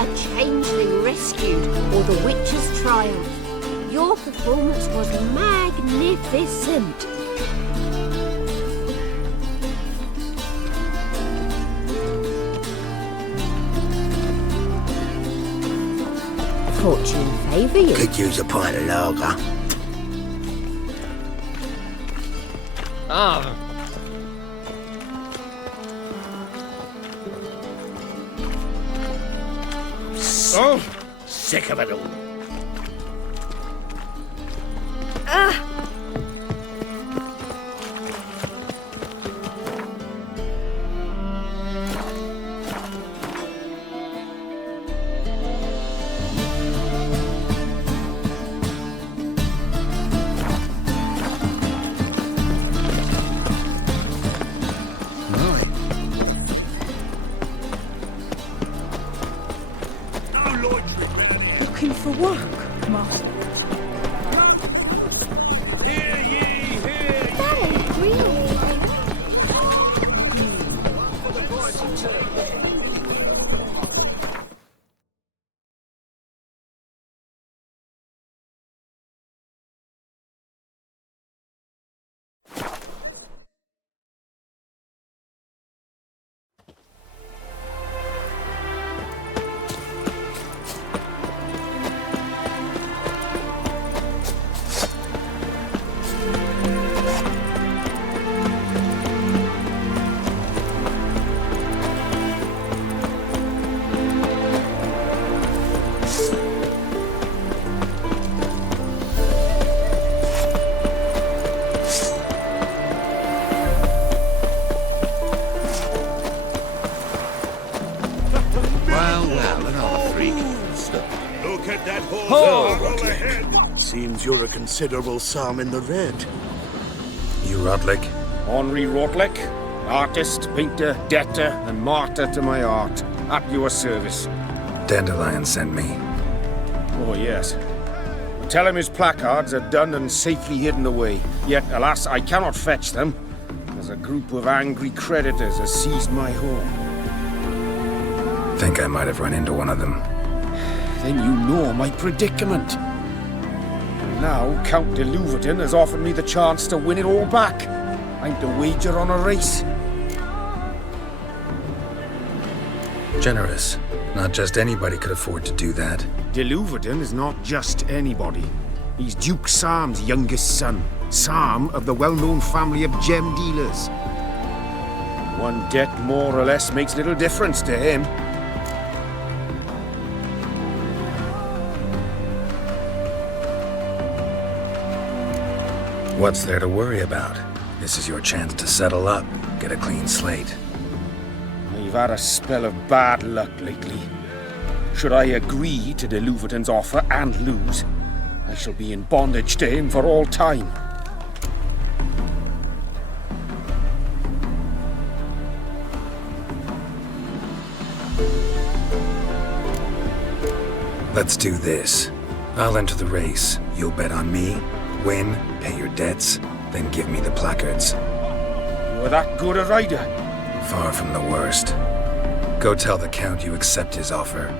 a changeling rescued, or the witch's triumph. Your performance was magnificent. Fortune favour you. Could use a pint of lager. Ah. Oh, sick of it all. Looking for work, Master. Hear ye, hear ye. That ain't really. Look at that horse barrel ahead. Seems you're a considerable sum in the red. You Rodlick? Henri Rotlick, artist, painter, debtor, and martyr to my art. At your service. Dandelion sent me. Oh, yes. Tell him his placards are done and safely hidden away. Yet, alas, I cannot fetch them, as a group of angry creditors has seized my home. Think I might have run into one of them. Then you know my predicament. And now, Count de Louverton has offered me the chance to win it all back. I'm to wager on a race. Generous. Not just anybody could afford to do that. De Louverton is not just anybody. He's Duke Sam's youngest son. Sam of the well-known family of gem dealers. One debt more or less makes little difference to him. What's there to worry about? This is your chance to settle up, get a clean slate. I've had a spell of bad luck lately. Should I agree to de Louverton's offer and lose, I shall be in bondage to him for all time. Let's do this. I'll enter the race. You'll bet on me, win, pay your debts, then give me the placards. You are that good a rider? Far from the worst. Go tell the Count you accept his offer.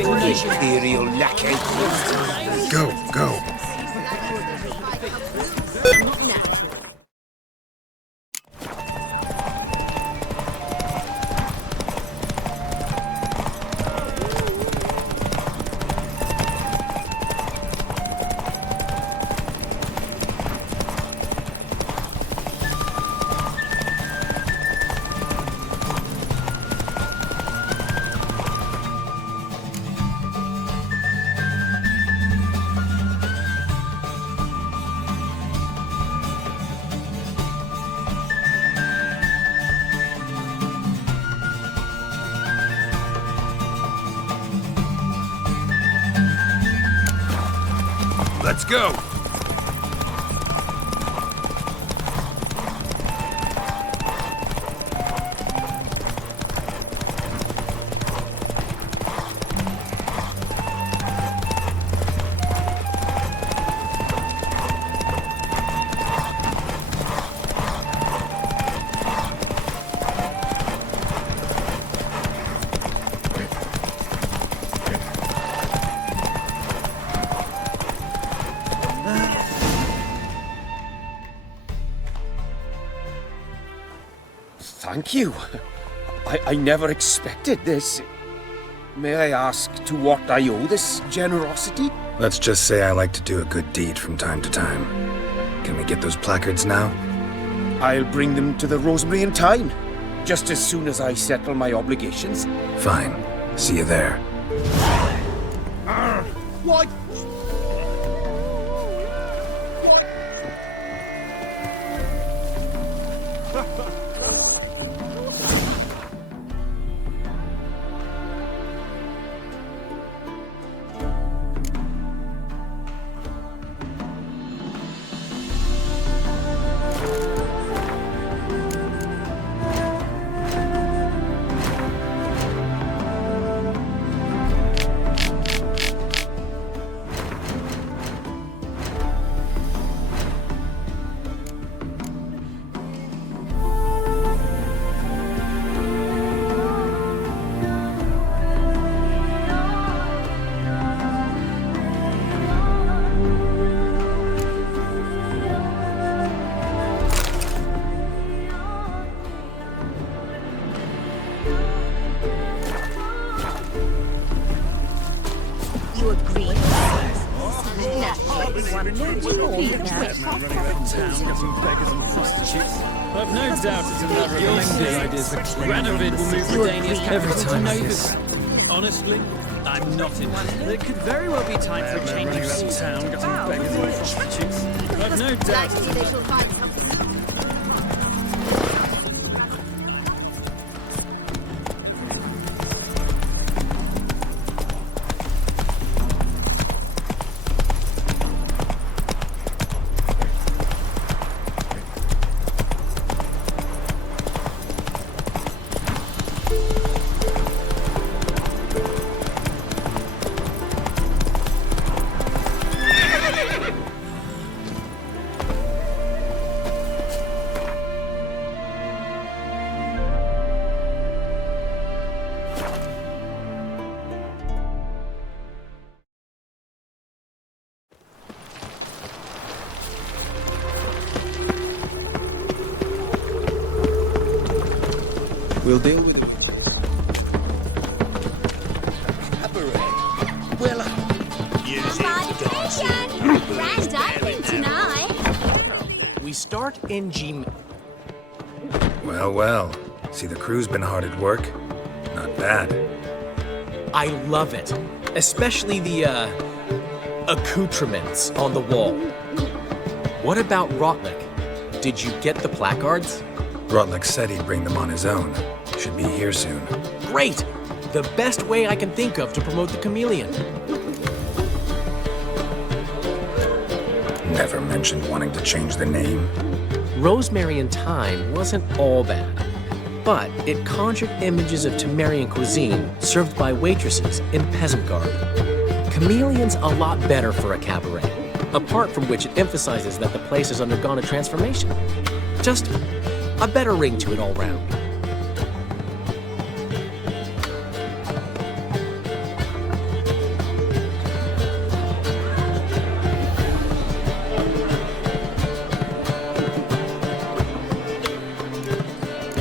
Imperial lackey. Go, go. Let's go! Thank you. I never expected this. May I ask to what I owe this generosity? Let's just say I like to do a good deed from time to time. Can we get those placards now? I'll bring them to the Rosemary in time, just as soon as I settle my obligations. Fine. See you there. What? You agree? I've no doubt it's another your ideas. Ranovid will move Redania's capital to Novus. Honestly, I'm not interested. There could very well be time for a change of town, getting beggars and prostitutes. I've no doubt. We'll deal with it. Grand opening tonight. We start in G. Well, well. See, the crew's been hard at work. Not bad. I love it. Especially the, accoutrements on the wall. What about Rotlick? Did you get the placards? Rotlick said he'd bring them on his own. Should be here soon. Great! The best way I can think of to promote the chameleon. Never mentioned wanting to change the name. Rosemary in Time wasn't all bad, but it conjured images of Temerian cuisine served by waitresses in peasant garb. Chameleon's a lot better for a cabaret, apart from which it emphasizes that the place has undergone a transformation. Just a better ring to it all round.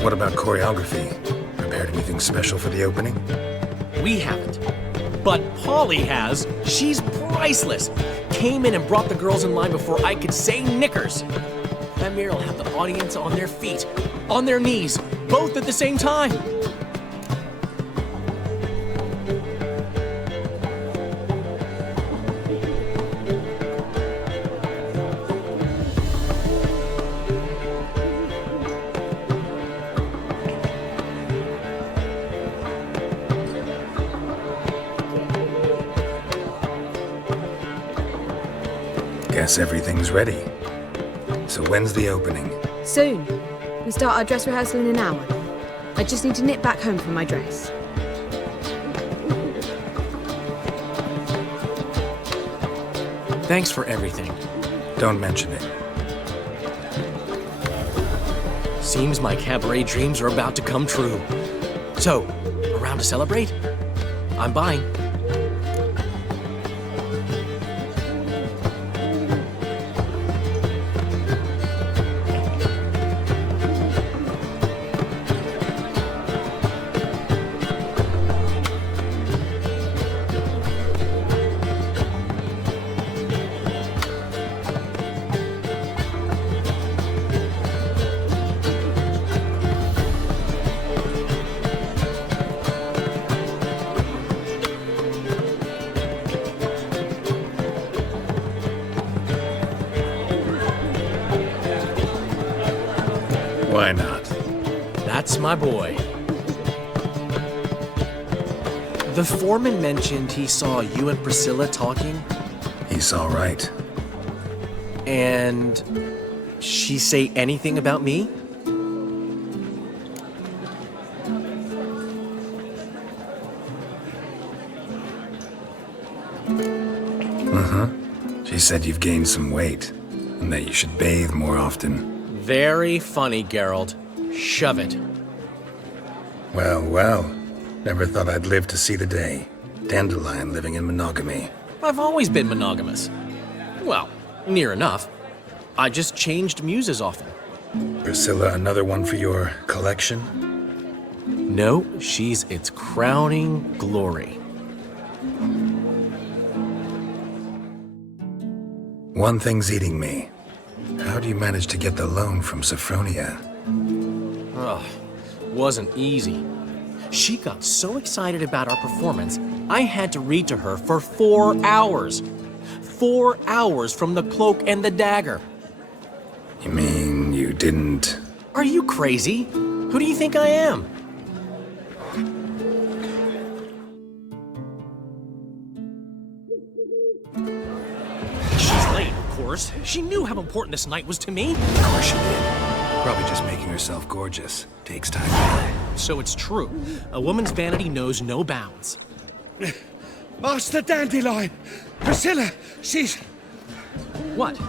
What about choreography? Prepared anything special for the opening? We haven't. But Polly has. She's priceless. Came in and brought the girls in line before I could say knickers. That mirror will have the audience on their feet, on their knees, both at the same time. Guess everything's ready. So when's the opening? Soon. We start our dress rehearsal in an hour. I just need to nip back home for my dress. Thanks for everything. Don't mention it. Seems my cabaret dreams are about to come true. So, around to celebrate? I'm buying. Why not? That's my boy. The foreman mentioned he saw you and Priscilla talking, He's all right. and she say anything about me? She said you've gained some weight, and that you should bathe more often. Very funny, Geralt. Shove it. Well, well. Never thought I'd live to see the day. Dandelion living in monogamy. I've always been monogamous. Well, near enough. I just changed muses often. Priscilla, another one for your collection? No, she's its crowning glory. One thing's eating me. How do you manage to get the loan from Sophronia? Ugh, wasn't easy. She got so excited about our performance, I had to read to her for 4 hours. 4 hours from the Cloak and the Dagger. You mean you didn't... Are you crazy? Who do you think I am? She's late, of course. She knew how important this night was to me. Of course she did. Probably just making herself gorgeous. Takes time. So it's true. A woman's vanity knows no bounds. Master Dandelion! Priscilla, she's What?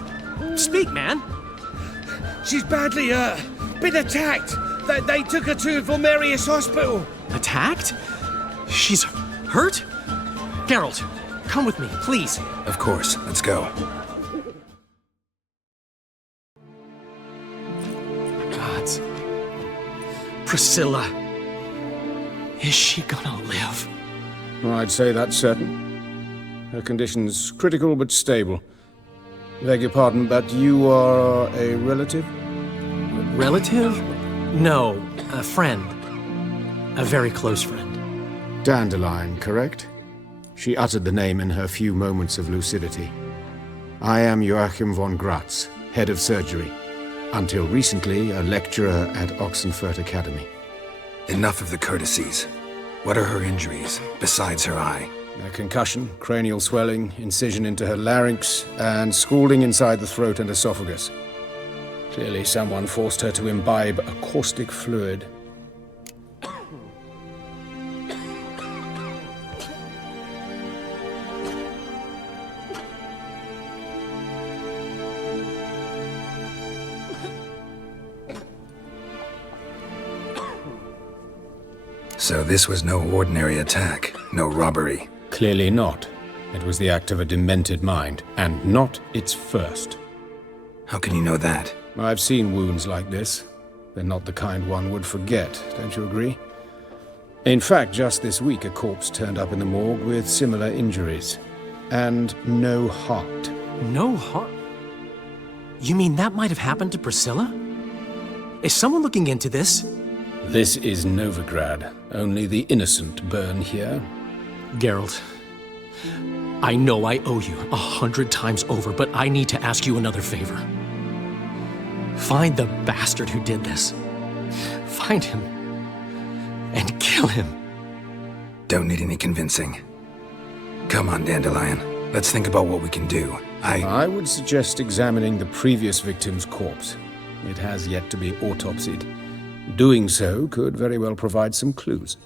Speak, man. badly, been attacked. They took her to Vulmerius Hospital. Attacked? She's hurt? Geralt, come with me, please. Of course. Let's go. Gods. Priscilla. Is she gonna live? I'd say that's certain. Her condition's critical but stable. Beg your pardon, but you are a relative? Relative? No, a friend. A very close friend. Dandelion, correct? She uttered the name in her few moments of lucidity. I am Joachim von Gratz, head of surgery. Until recently, a lecturer at Oxenfurt Academy. Enough of the courtesies. What are her injuries, besides her eye? A concussion, cranial swelling, incision into her larynx, and scalding inside the throat and esophagus. Clearly someone forced her to imbibe a caustic fluid. So this was no ordinary attack, no robbery. Clearly not. It was the act of a demented mind, and not its first. How can you know that? I've seen wounds like this. They're not the kind one would forget, don't you agree? In fact, just this week a corpse turned up in the morgue with similar injuries. And no heart. No heart? You mean that might have happened to Priscilla? Is someone looking into this? This is Novigrad. Only the innocent burn here. Geralt, I know I owe you 100 times over, but I need to ask you another favor. Find the bastard who did this. Find him. And kill him. Don't need any convincing. Come on, Dandelion. Let's think about what we can do. I would suggest examining the previous victim's corpse. It has yet to be autopsied. Doing so could very well provide some clues.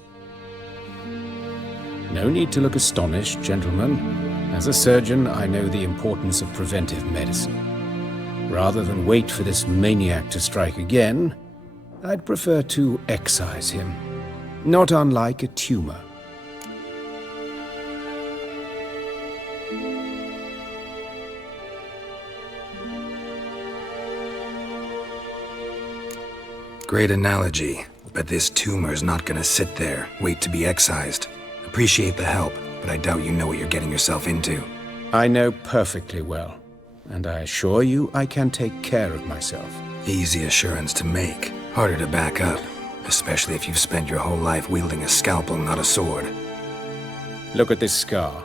No need to look astonished, gentlemen. As a surgeon, I know the importance of preventive medicine. Rather than wait for this maniac to strike again, I'd prefer to excise him. Not unlike a tumor. Great analogy, but this tumor's not gonna sit there, wait to be excised. Appreciate the help, but I doubt you know what you're getting yourself into. I know perfectly well, and I assure you I can take care of myself. Easy assurance to make, harder to back up, especially if you've spent your whole life wielding a scalpel, not a sword. Look at this scar.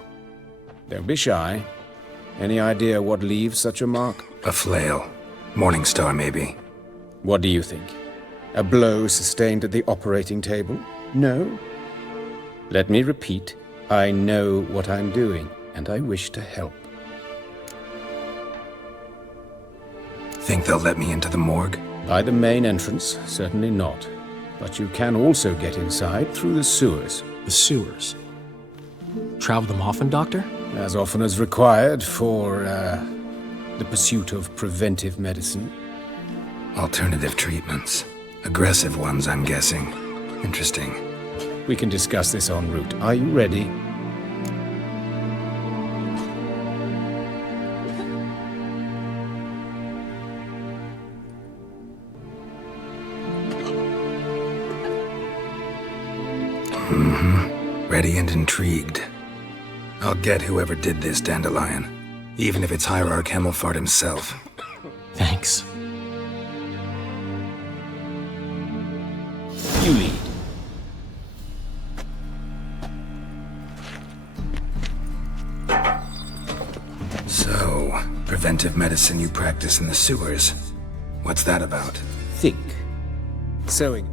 Don't be shy. Any idea what leaves such a mark? A flail. Morningstar, maybe. What do you think? A blow sustained at the operating table? No? Let me repeat. I know what I'm doing, and I wish to help. Think they'll let me into the morgue? By the main entrance, certainly not. But you can also get inside through the sewers. The sewers? Travel them often, Doctor? As often as required for, the pursuit of preventive medicine. Alternative treatments. Aggressive ones, I'm guessing. Interesting. We can discuss this en route. Are you ready? Ready and intrigued. I'll get whoever did this, Dandelion. Even if it's Hierarch Hemmelfart himself. Thanks. You lead. So, preventive medicine you practice in the sewers. What's that about? Think. Sewing.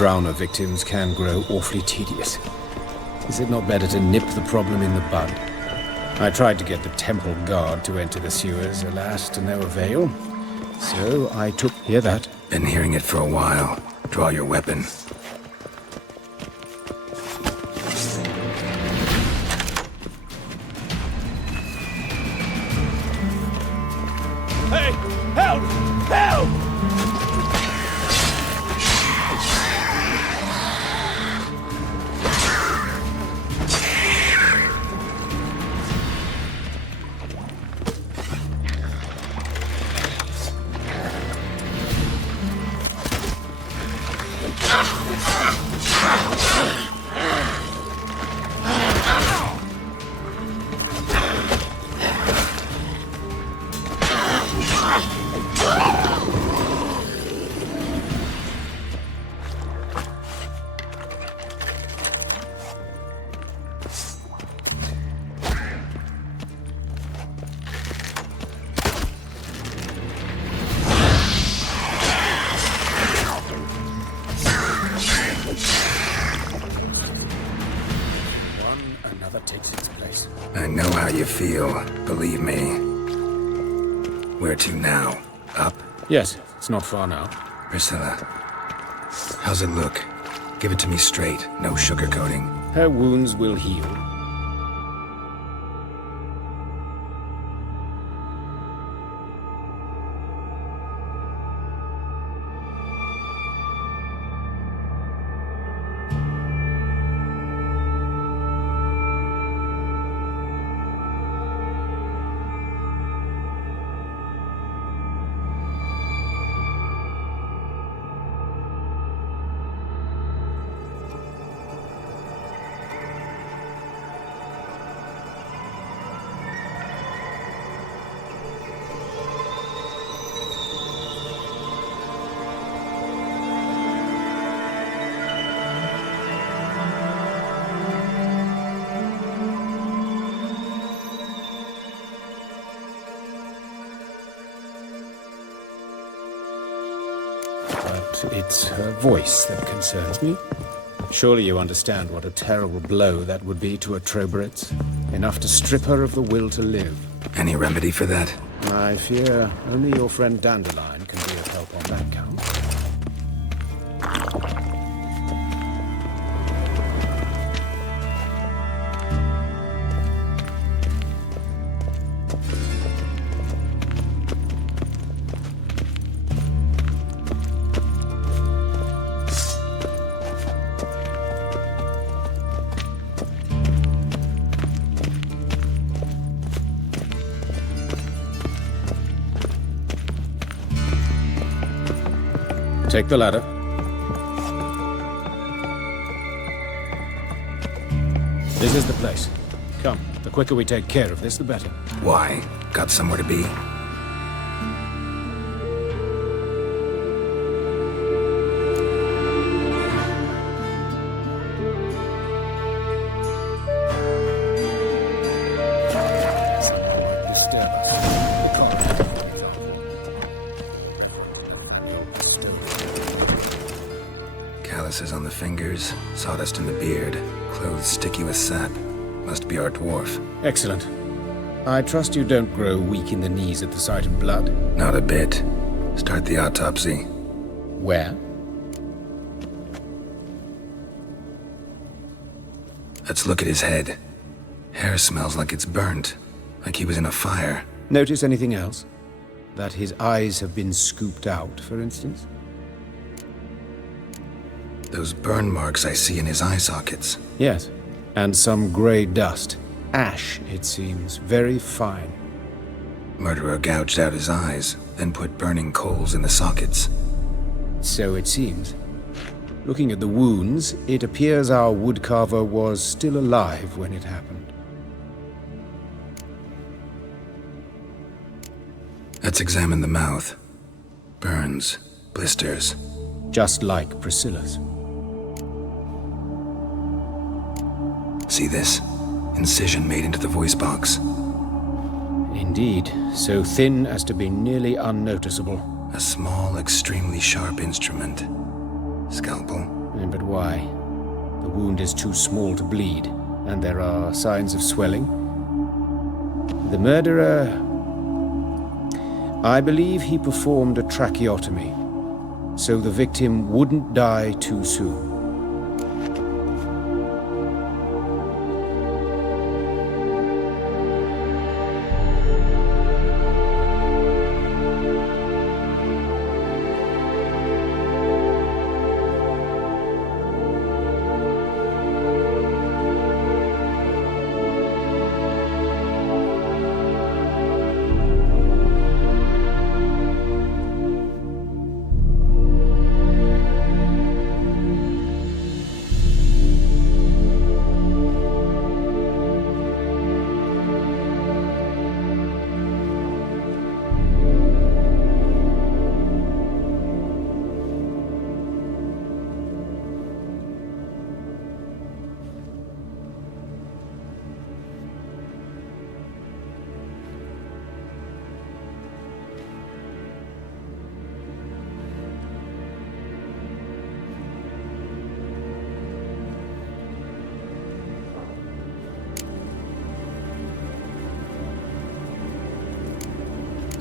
drowner victims can grow awfully tedious. Is it not better to nip the problem in the bud? I tried to get the temple guard to enter the sewers, alas, to no avail. So I took... Hear that? Been hearing it for a while. Draw your weapon. Hey! Help! Help! Takes its place. I know how you feel, believe me. Where to now? Up? Yes, it's not far now. Priscilla, how's it look? Give it to me straight, no sugarcoating. Her wounds will heal. But it's her voice that concerns me. Surely you understand what a terrible blow that would be to a Trobritz. Enough to strip her of the will to live. Any remedy for that? I fear only your friend Dandelion can be of help on that count. Take the ladder. This is the place. Come, the quicker we take care of this, the better. Why? Got somewhere to be? Calluses on the fingers, sawdust in the beard, clothes sticky with sap. Must be our dwarf. Excellent. I trust you don't grow weak in the knees at the sight of blood. Not a bit. Start the autopsy. Where? Let's look at his head. Hair smells like it's burnt, like he was in a fire. Notice anything else? That his eyes have been scooped out, for instance? Those burn marks I see in his eye sockets. Yes, and some grey dust. Ash, it seems, very fine. Murderer gouged out his eyes, then put burning coals in the sockets. So it seems. Looking at the wounds, it appears our woodcarver was still alive when it happened. Let's examine the mouth. Burns, blisters. Just like Priscilla's. See this? Incision made into the voice box. Indeed, so thin as to be nearly unnoticeable. A small, extremely sharp instrument. Scalpel. But why? The wound is too small to bleed, and there are signs of swelling. The murderer... I believe he performed a tracheotomy, so the victim wouldn't die too soon.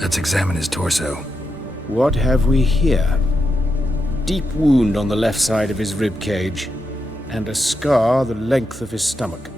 Let's examine his torso. What have we here? Deep wound on the left side of his rib cage, and a scar the length of his stomach.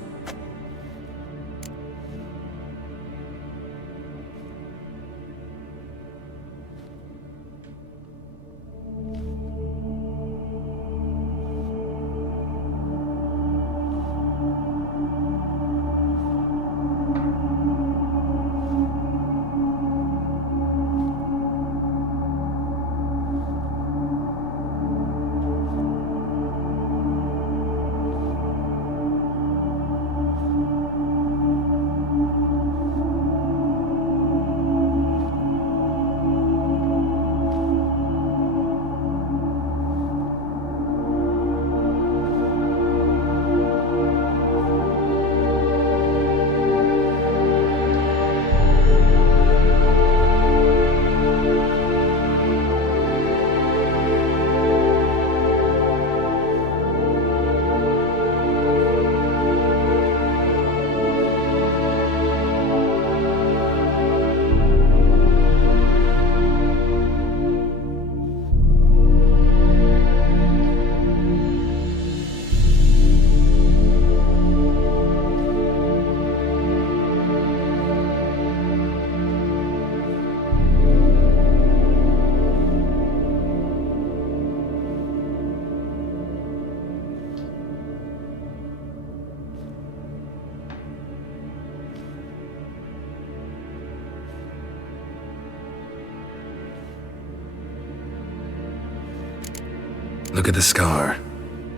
Look at the scar.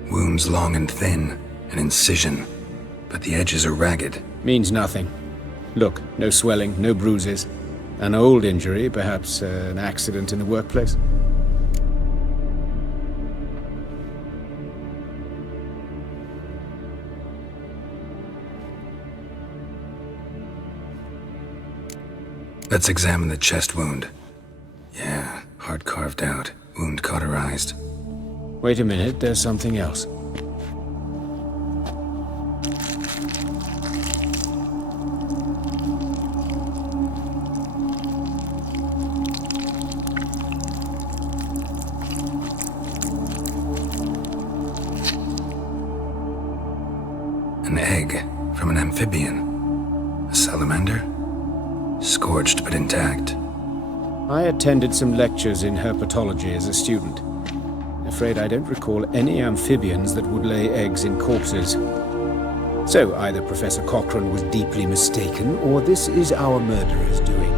Wounds long and thin, an incision, but the edges are ragged. Means nothing. Look, no swelling, no bruises. An old injury, perhaps an accident in the workplace. Let's examine the chest wound. Yeah, heart carved out, wound cauterized. Wait a minute, there's something else. An egg from an amphibian. A salamander? Scorched but intact. I attended some lectures in herpetology as a student. Afraid I don't recall any amphibians that would lay eggs in corpses. So either Professor Cochrane was deeply mistaken, or this is our murderer's doing.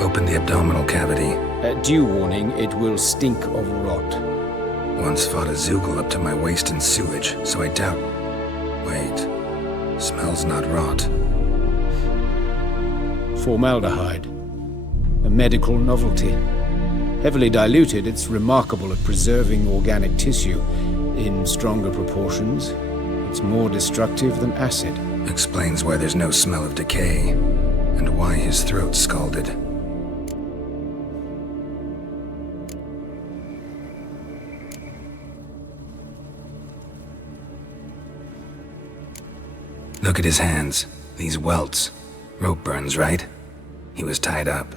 Open the abdominal cavity. Due warning, it will stink of rot. Once fought a Zoogle up to my waist in sewage, so I doubt... Wait. Smells not rot. Formaldehyde. A medical novelty. Heavily diluted, it's remarkable at preserving organic tissue. In stronger proportions, it's more destructive than acid. Explains why there's no smell of decay, and why his throat's scalded. Look at his hands. These welts. Rope burns, right? He was tied up.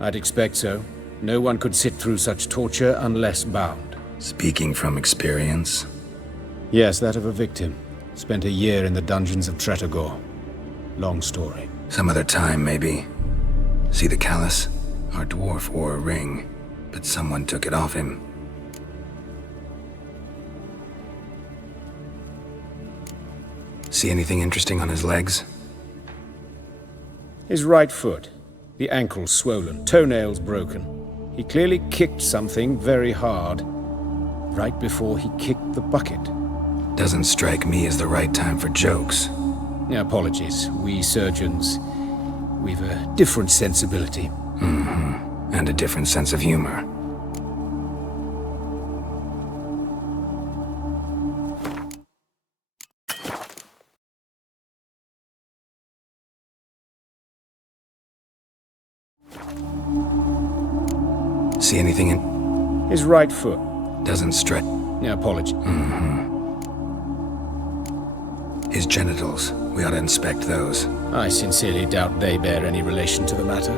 I'd expect so. No one could sit through such torture unless bound. Speaking from experience? Yes, that of a victim. Spent a year in the dungeons of Tretogor. Long story. Some other time, maybe. See the callus? Our dwarf wore a ring, but someone took it off him. See anything interesting on his legs? His right foot. The ankle swollen, toenails broken. He clearly kicked something very hard, right before he kicked the bucket. Doesn't strike me as the right time for jokes. Apologies. We surgeons, we've a different sensibility. Mm-hmm. And a different sense of humor. See anything in... His right foot. Doesn't stretch... Apologies. Mm-hmm. His genitals. We ought to inspect those. I sincerely doubt they bear any relation to the matter.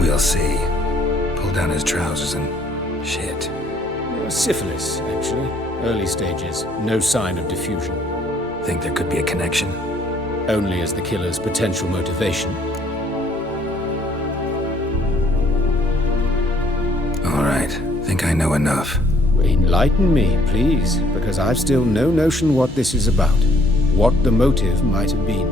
We'll see. Pull down his trousers and... shit. Syphilis, actually. Early stages. No sign of diffusion. Think there could be a connection? Only as the killer's potential motivation. All right. Think I know enough. Enlighten me, please, because I've still no notion what this is about. What the motive might have been.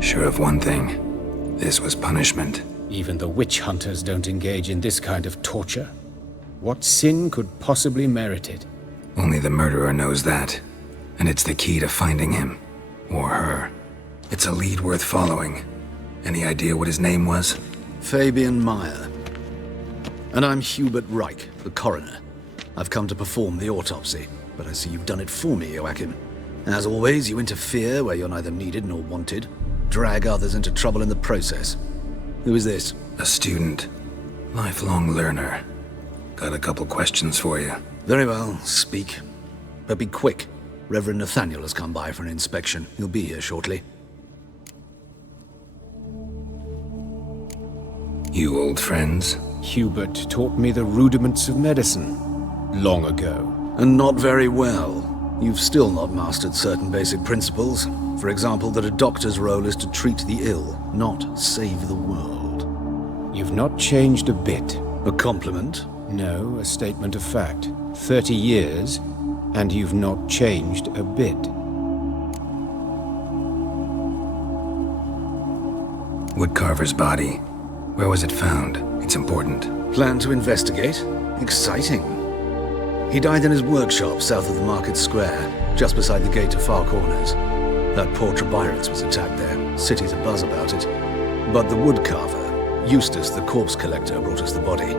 Sure of one thing. This was punishment. Even the witch hunters don't engage in this kind of torture. What sin could possibly merit it? Only the murderer knows that. And it's the key to finding him. Or her. It's a lead worth following. Any idea what his name was? Fabian Meyer. And I'm Hubert Reich, the coroner. I've come to perform the autopsy, but I see you've done it for me, Joachim. As always, you interfere where you're neither needed nor wanted. Drag others into trouble in the process. Who is this? A student. Lifelong learner. Got a couple questions for you. Very well, speak. But be quick. Reverend Nathaniel has come by for an inspection. He'll be here shortly. You old friends? Hubert taught me the rudiments of medicine. Long ago. And not very well. You've still not mastered certain basic principles. For example, that a doctor's role is to treat the ill, not save the world. You've not changed a bit. A compliment? No, a statement of fact. 30 years, and you've not changed a bit. Woodcarver's body. Where was it found? It's important. Plan to investigate? Exciting. He died in his workshop south of the market square, just beside the gate to Far Corners. That poor Trebirates was attacked there. City's abuzz about it. But the woodcarver, Eustace the corpse collector, brought us the body.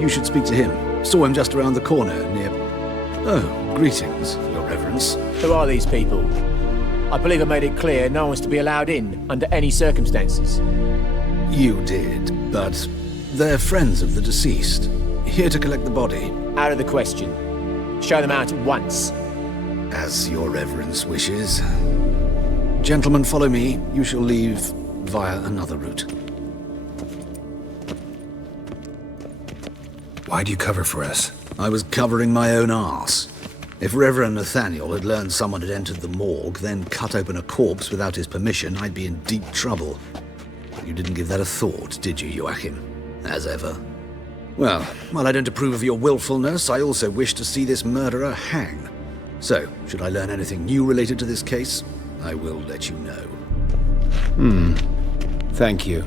You should speak to him. Saw him just around the corner near... Oh, greetings, Your Reverence. Who are these people? I believe I made it clear no one's to be allowed in, under any circumstances. You did, but they're friends of the deceased. Here to collect the body. Out of the question. Show them out at once. As Your Reverence wishes. Gentlemen, follow me. You shall leave via another route. Why'd you cover for us? I was covering my own arse. If Reverend Nathaniel had learned someone had entered the morgue, then cut open a corpse without his permission, I'd be in deep trouble. But you didn't give that a thought, did you, Joachim? As ever. Well, while I don't approve of your willfulness, I also wish to see this murderer hang. So, should I learn anything new related to this case, I will let you know. Thank you.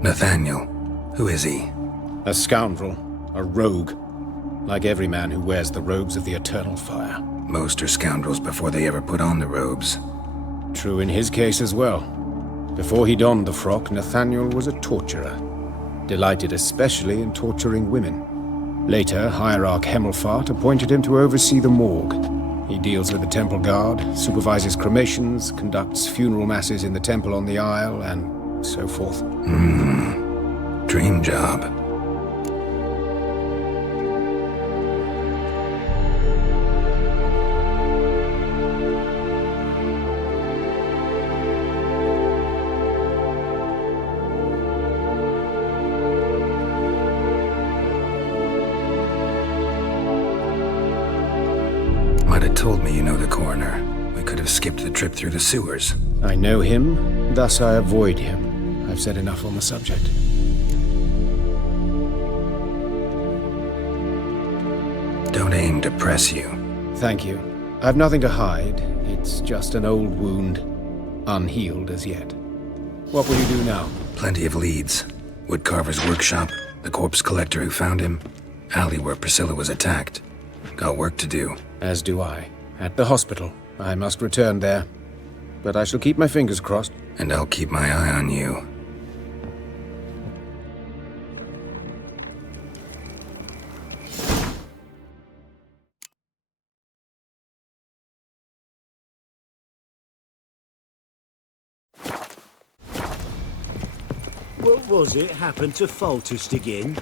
Nathaniel. Who is he? A scoundrel. A rogue. Like every man who wears the robes of the Eternal Fire. Most are scoundrels before they ever put on the robes. True in his case as well. Before he donned the frock, Nathaniel was a torturer, delighted especially in torturing women. Later, Hierarch Hemmelfart appointed him to oversee the morgue. He deals with the temple guard, supervises cremations, conducts funeral masses in the temple on the Isle, and so forth. Dream job. Might have told me you know the coroner. We could have skipped the trip through the sewers. I know him, thus I avoid him. I've said enough on the subject. Don't aim to press you. Thank you. I've nothing to hide. It's just an old wound, unhealed as yet. What will you do now? Plenty of leads. Woodcarver's workshop, the corpse collector who found him, alley where Priscilla was attacked. Got work to do. As do I. At the hospital. I must return there. But I shall keep my fingers crossed. And I'll keep my eye on you. What was it happened to Foltest again?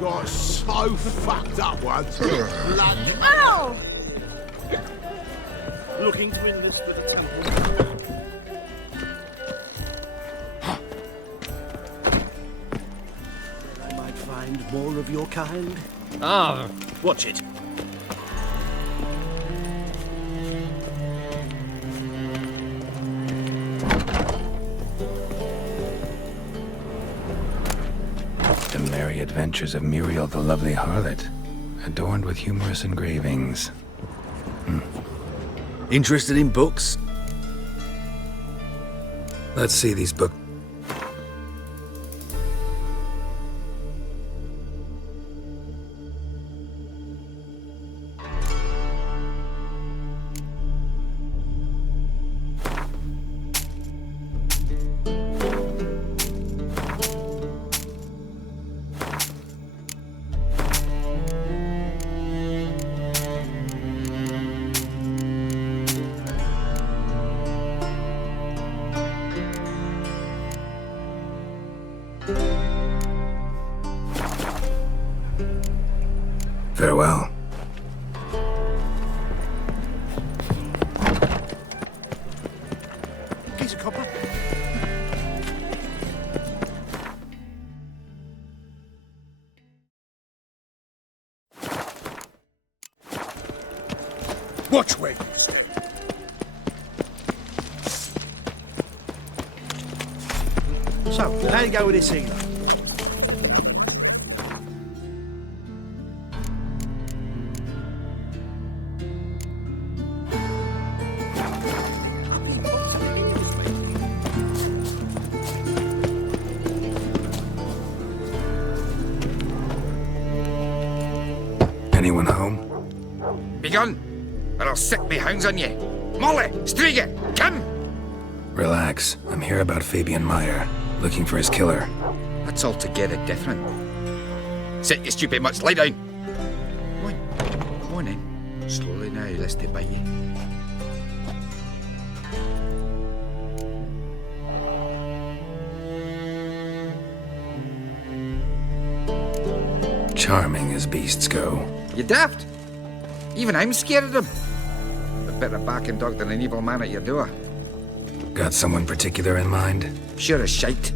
Got so fucked up once. Bloody. Ow! Looking to enlist for the temple. I might find more of your kind. Ah! Watch it. The Merry Adventures of Muriel the Lovely Harlot, adorned with humorous engravings. Interested in books? Let's see these books. Farewell. Piece of copper. Watch way! So, how do you go with this healer? Anyone home? Begone, or I'll set me hounds on you. Molly, Striga, come! Relax. I'm here about Fabian Meyer. looking for his killer. That's altogether different. Sit, you stupid mutts, lie down. Come on in. Slowly now, lest they bite you. Charming as beasts go. You daft? Even I'm scared of them. A better backing dog than an evil man at your door. Got someone particular in mind? Sure as shite.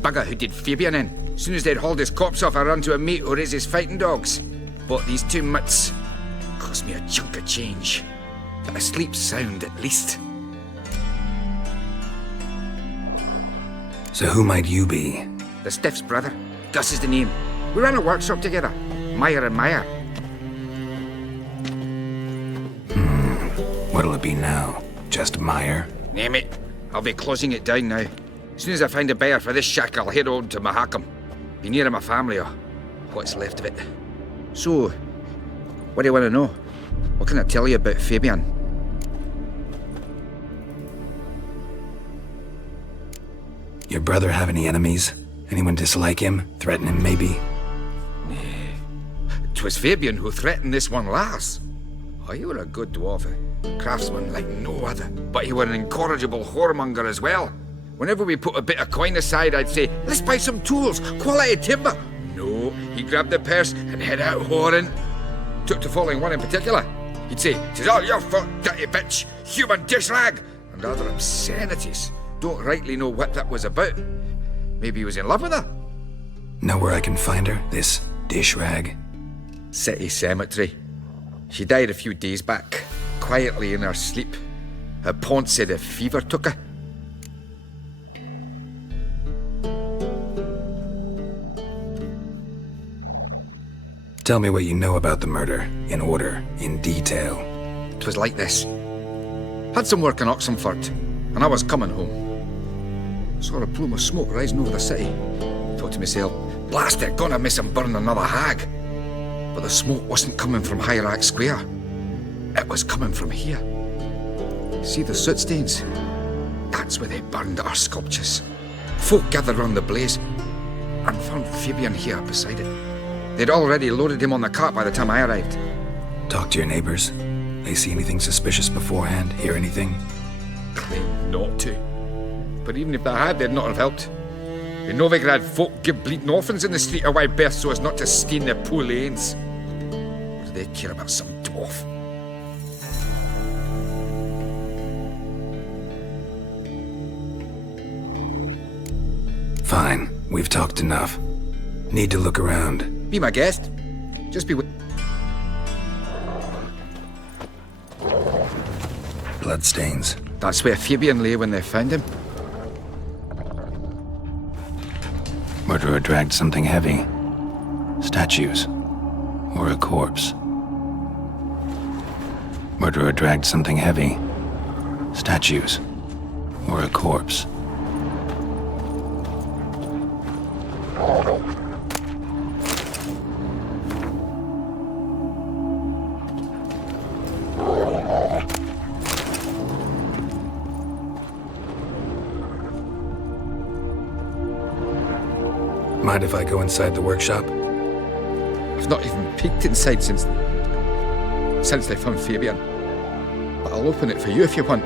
Bugger who did Fabian in. Soon as they'd hauled his corpse off, I run to a mate who raises fighting dogs. Bought these 2 mutts. Cost me a chunk of change. But I sleep sound at least. So who might you be? The Stiff's brother. Gus is the name. We ran a workshop together. Meyer and Meyer. What'll it be now? Just Meyer? Name it. I'll be closing it down now. As soon as I find a buyer for this shack, I'll head on to Mahakam. Be near my family or what's left of it. So, what do you want to know? What can I tell you about Fabian? Your brother have any enemies? Anyone dislike him? Threaten him, maybe? 'Twas Fabian who threatened this one last. Oh, he were a good dwarf, a craftsman like no other. But he were an incorrigible whoremonger as well. Whenever we put a bit of coin aside, I'd say, let's buy some tools, quality timber. No, he grabbed the purse and head out whoring. Took to following one in particular. He'd say, "'Tis all your fault, dirty bitch, human dish rag," and other obscenities. Don't rightly know what that was about. Maybe he was in love with her. Know where I can find her, this dish rag? City cemetery. She died a few days back, quietly in her sleep. Her pont said a fever took her. Tell me what you know about the murder, in order, in detail. 'Twas like this. Had some work in Oxenford, and I was coming home. Saw a plume of smoke rising over the city. Thought to myself, blast it, gonna miss and burn another hag. But the smoke wasn't coming from Hierarch Square. It was coming from here. See the soot stains? That's where they burned our sculptures. Folk gathered round the blaze and found Fabian here beside it. They'd already loaded him on the cart by the time I arrived. Talk to your neighbors. They see anything suspicious beforehand? Hear anything? Claimed not to. But even if they had, they'd not have helped. In Novigrad, folk give bleeding orphans in the street a wide berth so as not to stain their poor lanes. What do they care about some dwarf? Fine, we've talked enough. Need to look around. Be my guest. Just be with... Bloodstains. That's where Fabian lay when they found him. Murderer dragged something heavy. Statues. Or a corpse. Murderer dragged something heavy. Statues. Or a corpse. Mind if I go inside the workshop? I've not even peeked inside since they found Fabian. But I'll open it for you if you want.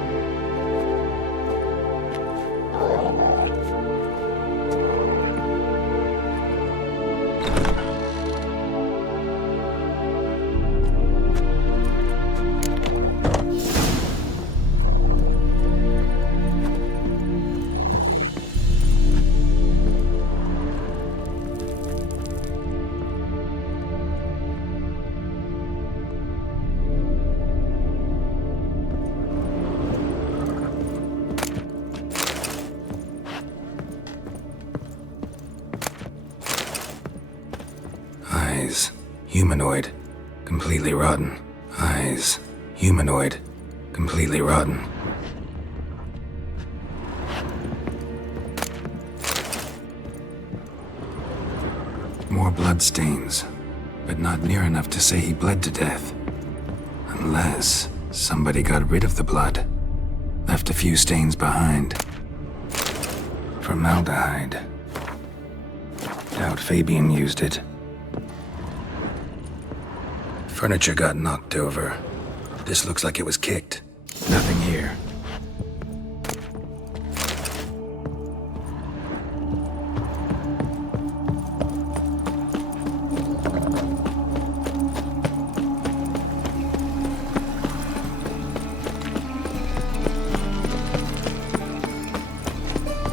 Eyes. Humanoid. Completely rotten. Eyes. Humanoid. Completely rotten. More bloodstains, but not near enough to say he bled to death. Unless somebody got rid of the blood. Left a few stains behind. Formaldehyde. Doubt Fabian used it. Furniture got knocked over. This looks like it was kicked. Nothing here.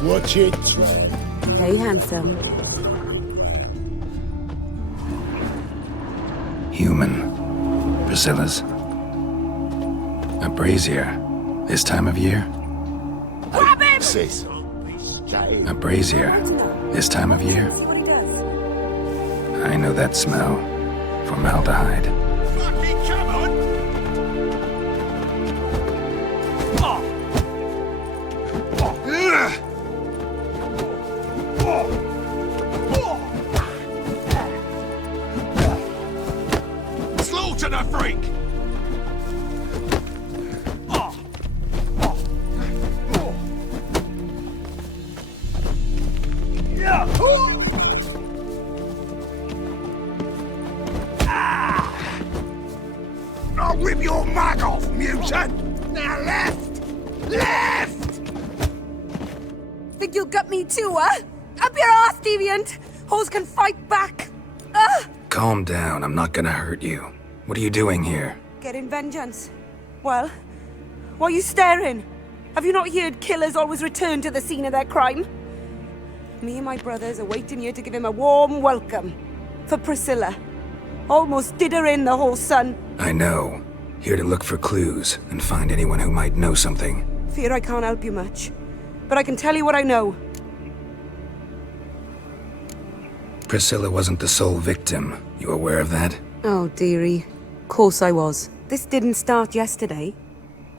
Watch it, Tran. Hey, handsome. Human. Priscilla's. A brazier. This time of year? Grab him! Sis. A brazier. This time of year? I know that smell. Formaldehyde. Fucking come on! Slaughter the freak! I'll rip your mug off, mutant! Now left! Left! Think you'll gut me too, huh? Up your ass, deviant! Hoes can fight back! Calm down, I'm not gonna hurt you. What are you doing here? Getting vengeance. Well, why are you staring? Have you not heard killers always return to the scene of their crime? Me and my brothers are waiting here to give him a warm welcome. For Priscilla. Almost did her in, the whole son. I know. Here to look for clues and find anyone who might know something. Fear I can't help you much. But I can tell you what I know. Priscilla wasn't the sole victim. You aware of that? Oh, dearie. Course I was. This didn't start yesterday.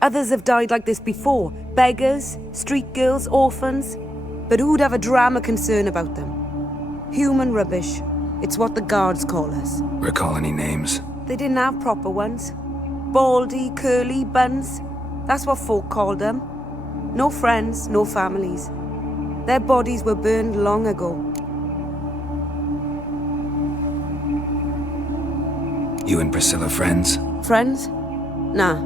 Others have died like this before. Beggars, street girls, orphans. But who'd have a drama concern about them? Human rubbish. It's what the guards call us. Recall any names? They didn't have proper ones. Baldy, curly, buns. That's what folk called them. No friends, no families. Their bodies were burned long ago. You and Priscilla friends? Friends? Nah.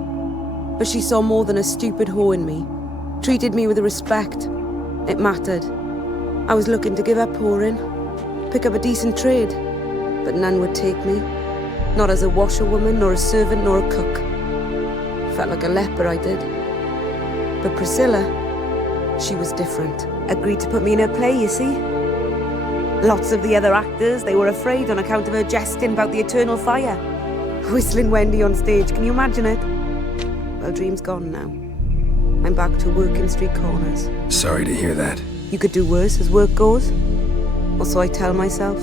But she saw more than a stupid whore in me. Treated me with respect. It mattered. I was looking to give up whoring. Pick up a decent trade. But none would take me. Not as a washerwoman, nor a servant, nor a cook. Felt like a leper, I did. But Priscilla, she was different. Agreed to put me in her play, you see. Lots of the other actors, they were afraid on account of her jesting about the eternal fire. Whistling Wendy on stage, can you imagine it? Well, dream's gone now. I'm back to working street corners. Sorry to hear that. You could do worse as work goes. Or so I tell myself.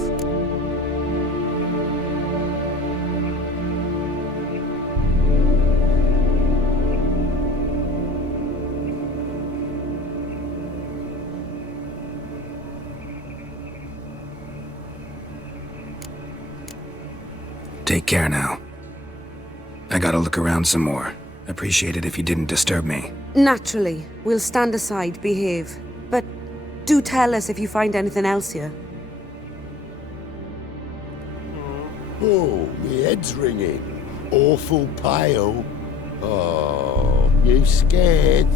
Take care now. I gotta look around some more. Appreciate it if you didn't disturb me. Naturally, we'll stand aside, behave. But do tell us if you find anything else here. Oh, my head's ringing. Awful pale. Oh, you scared?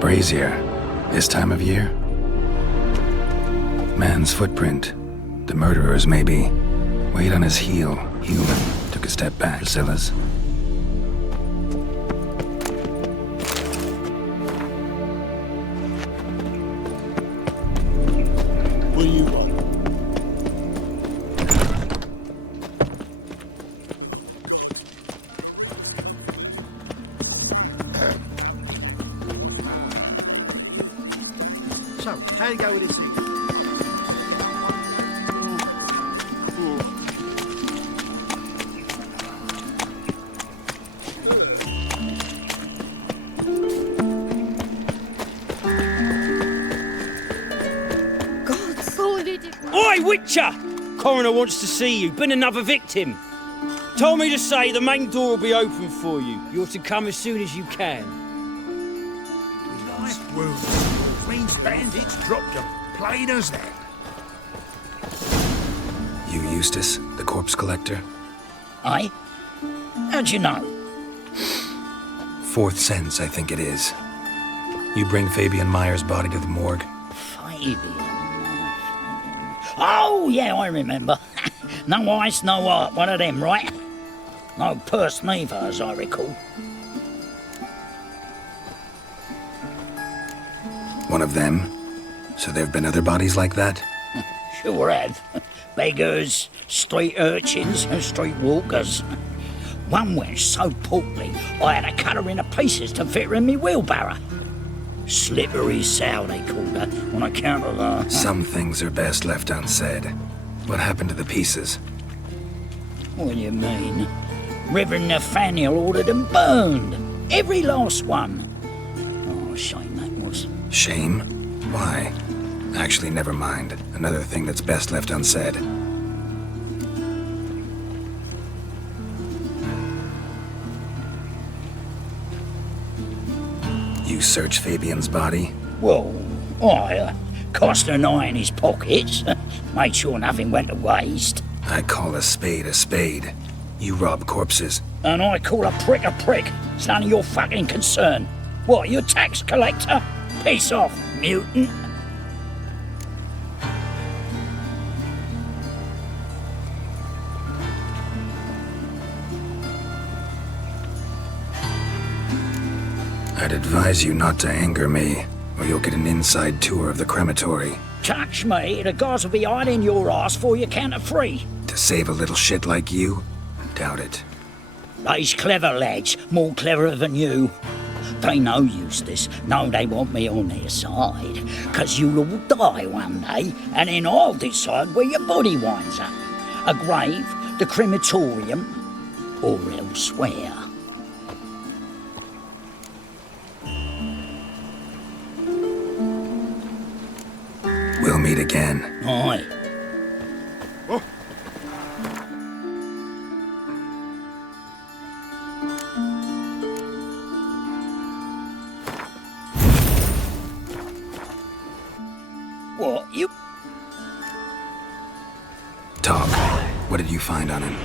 Brazier, this time of year? Man's footprint. The murderer's maybe. Weight on his heel. Human. Took a step back. Priscilla's. What do you want? So, how do you go with this thing? Oi, Witcher! Coroner wants to see you. Been another victim. Told me to say the main door will be open for you. You're to come as soon as you can. Nice wounds. Means bandits dropped them. Plain as that. You Eustace, the corpse collector? Aye? How'd you know? Fourth sense, I think it is. You bring Fabian Meyer's body to the morgue? Fabian. Oh, yeah, I remember. No eyes, no heart, one of them, right? No purse neither, as I recall. One of them? So there've been other bodies like that? Sure have. Beggars, street urchins, and street walkers. One went so portly, I had to cut her into pieces to fit her in me wheelbarrow. Slippery sow, they called her, on account of her. Some things are best left unsaid. What happened to the pieces? What do you mean? Reverend Nathaniel ordered them burned. Every last one. Oh, shame that was. Shame? Why? Actually, never mind. Another thing that's best left unsaid. You search Fabian's body? Well, I cast an eye in his pockets. Made sure nothing went to waste. I call a spade a spade. You rob corpses. And I call a prick a prick. It's none of your fucking concern. What, you a tax collector? Piss off, mutant. I'd advise you not to anger me, or you'll get an inside tour of the crematory. Touch me, the guards will be hiding your ass for your counter free. To save a little shit like you? Doubt it. They's clever lads, more cleverer than you. They know Eustace, know they want me on their side, 'cause you'll all die one day, and then I'll decide where your body winds up. A grave, the crematorium, or elsewhere. We'll meet again. Aye. What, you... Talk. What did you find on him?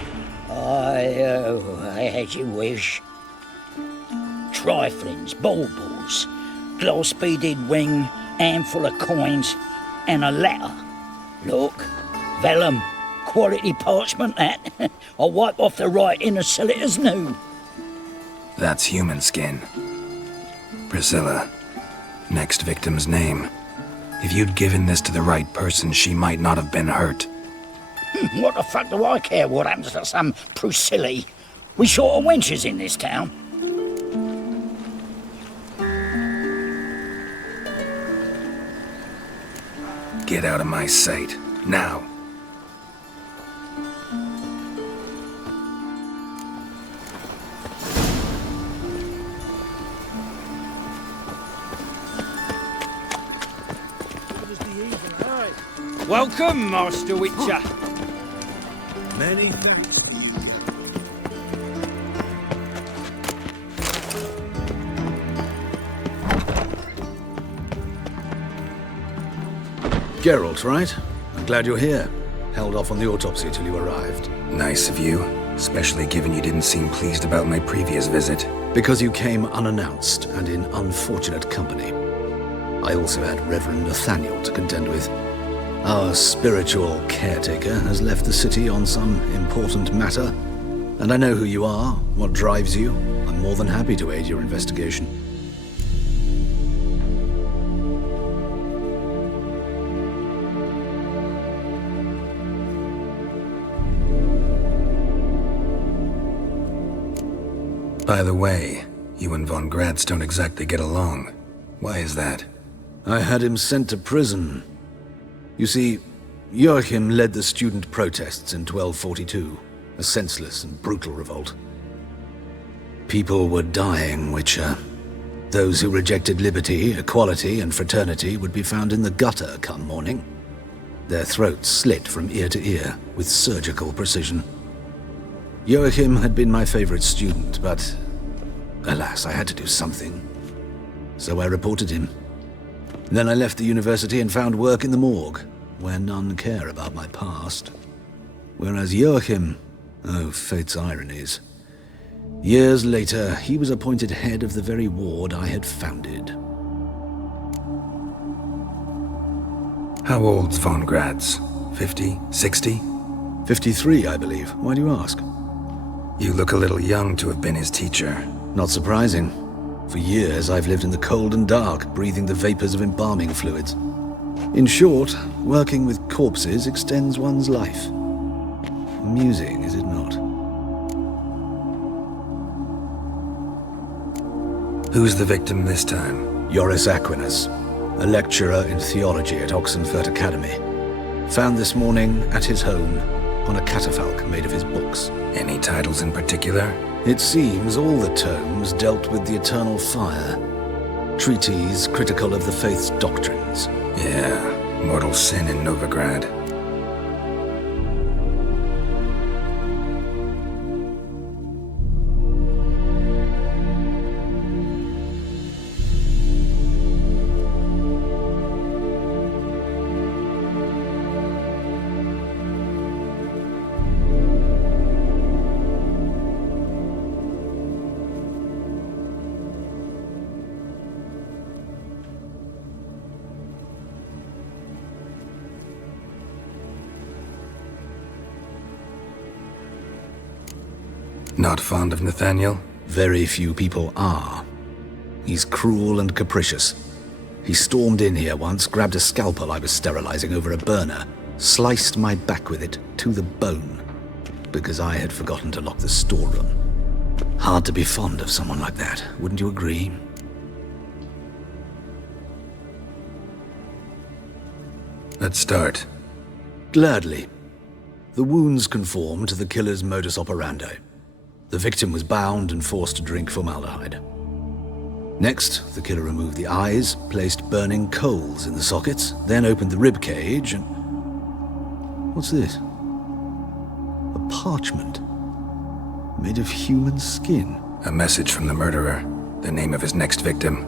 I had your wish. Triflings, baubles, glass-beaded ring, handful of coins, and a letter. Look, vellum, quality parchment, that. I'll wipe off the writing and sell it as new. That's human skin. Priscilla. Next victim's name. If you'd given this to the right person, she might not have been hurt. What the fuck do I care what happens to some Priscilla? We short of wenches in this town. Get out of my sight. Now. Welcome, Master Witcher. Many thanks. Geralt, right? I'm glad you're here. Held off on the autopsy till you arrived. Nice of you, especially given you didn't seem pleased about my previous visit. Because you came unannounced and in unfortunate company. I also had Reverend Nathaniel to contend with. Our spiritual caretaker has left the city on some important matter, and I know who you are, what drives you. I'm more than happy to aid your investigation. By the way, you and von Gratz don't exactly get along. Why is that? I had him sent to prison. You see, Joachim led the student protests in 1242, a senseless and brutal revolt. People were dying, Witcher. Those who rejected liberty, equality, and fraternity would be found in the gutter come morning. Their throats slit from ear to ear with surgical precision. Joachim had been my favorite student, but alas, I had to do something. So I reported him. Then I left the university and found work in the morgue, where none care about my past. Whereas Joachim, oh, fate's ironies. Years later, he was appointed head of the very ward I had founded. How old's von Gratz? 50? 60? 53, I believe. Why do you ask? You look a little young to have been his teacher. Not surprising. For years, I've lived in the cold and dark, breathing the vapors of embalming fluids. In short, working with corpses extends one's life. Amusing, is it not? Who's the victim this time? Joris Aquinas, a lecturer in theology at Oxenfurt Academy. Found this morning at his home on a catafalque made of his books. Any titles in particular? It seems all the tomes dealt with the eternal fire. Treatises critical of the faith's doctrines. Yeah, mortal sin in Novigrad. Not fond of Nathaniel? Very few people are. He's cruel and capricious. He stormed in here once, grabbed a scalpel I was sterilizing over a burner, sliced my back with it to the bone, because I had forgotten to lock the storeroom. Hard to be fond of someone like that, wouldn't you agree? Let's start. Gladly. The wounds conform to the killer's modus operandi. The victim was bound and forced to drink formaldehyde. Next, the killer removed the eyes, placed burning coals in the sockets, then opened the rib cage and... What's this? A parchment. Made of human skin. A message from the murderer. The name of his next victim.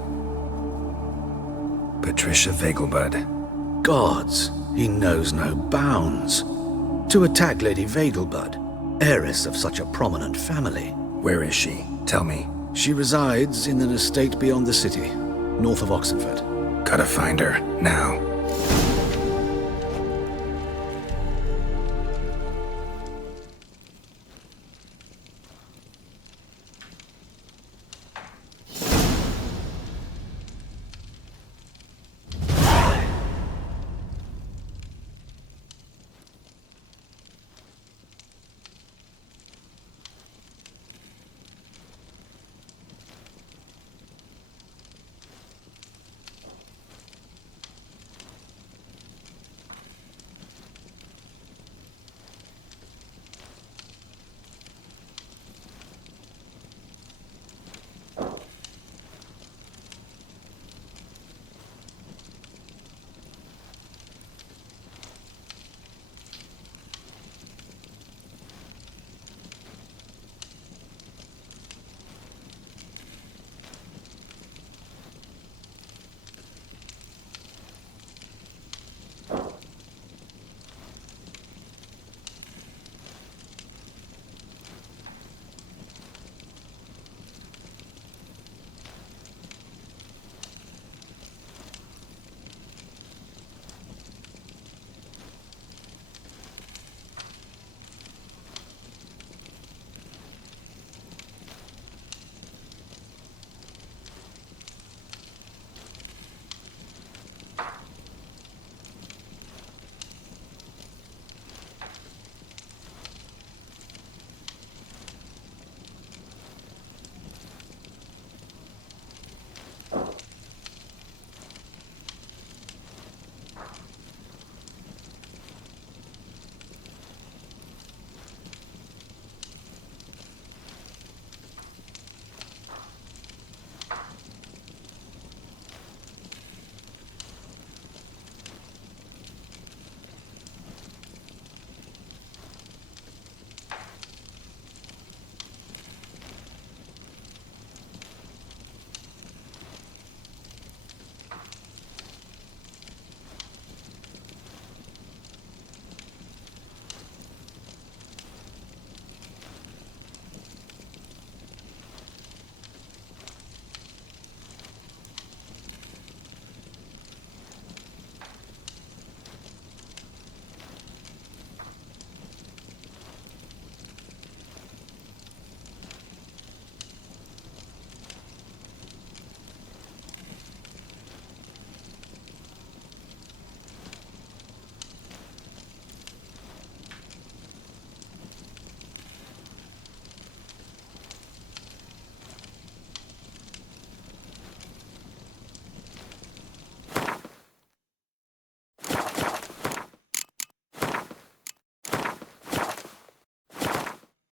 Patricia Vegelbud. Gods, he knows no bounds. To attack Lady Vegelbud, heiress of such a prominent family. Where is she? Tell me. She resides in an estate beyond the city, north of Oxenfurt. Gotta find her, now.